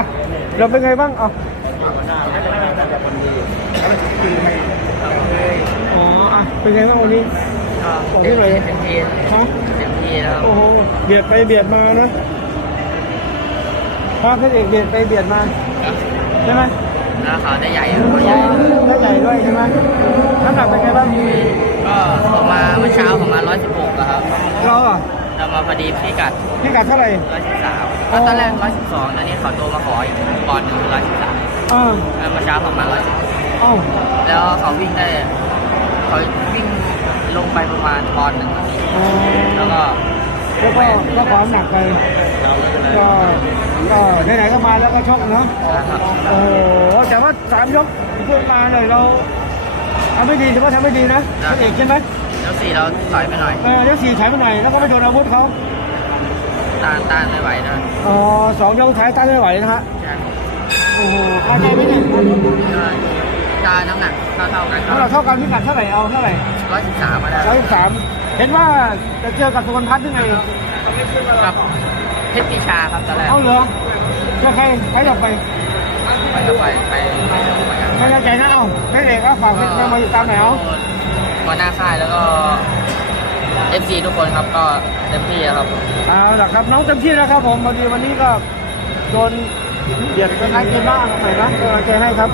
อะเราเป็นไงบ้างอะอ๋ออะเป็นไงบ้างวันนี้บอกพี่หน่อยเต็มที่ฮะเต็มที่แล้วโอ้โหเบียดไปเบียดมานะพระเพชรเอกเบียดไปเบียดมาใช่ไหมแล้วเขาได้ใหญ่เขาใหญ่ได้ใหญ่ด้วยใช่ไหมน้ำหนักเป็นไงบ้างก็ออกมาเมื่อเช้าออกมา116อะครับเราอะ เรามาพอดีพี่กัดพิกัดเท่าไหร่113แล้วตอนแรก112ตอนนี้เขาโทรมาขออีกปอนด์หนึ่งคือ113อ่าแล้วเมื่อเช้าออกมาเอ้า110แล้วเขาวิ่งได้เขาวิ่งลงไปประมาณปอนด์หนึ่งอ๋อแล้วก็แล้วก็ก็ความหนักไปก็ก็ไหนๆก็มาแล้วก็ชกเนาะนะครับโอ้โหแต่ว่าสามยกพูดมาเลยเราทำไม่ดีถือว่าทำไม่ดีนะเพชรเอกใช่ไหม แล้วสี่เราถอยไปหน่อยเออยกสี่ถอยมาหน่อยแล้วก็ไม่โดนอาวุธเขาต้านต้านไม่ไหวนะอ๋อสองยกท้ายต้านไม่ไหวนะฮะใช่โอ้โหพอใจไหมเนี่ยก็จานน้ำหนักเท่าเท่าๆกันถ้าเราเท่ากันพิกัดเท่าไหร่เอาเท่าไหร่ร้อยสิบสามมาได้ร้อยสามเห็นว่าจะเจอกับสุวรรณพัฒน์ยังไงกับเพชรปีชาครับตอนแรกเอาเหรอเจอใครใครอยากไปไปจะไปไปไปจะไปกันไม่แน่ใจนะเอาเพชรเอกก็ฝากเพชรมาอยู่ตามไหนเอา หัวหน้าค่ายแล้วก็เอฟซีทุกคนครับก็เต็มที่ครับเอาละครับน้องเต็มที่แล้วครับผมพอดีวันนี้ก็โดนเบียดกันนท้ายเกมบ้างหน่อยนะเป็นกำลังใจให้ครับ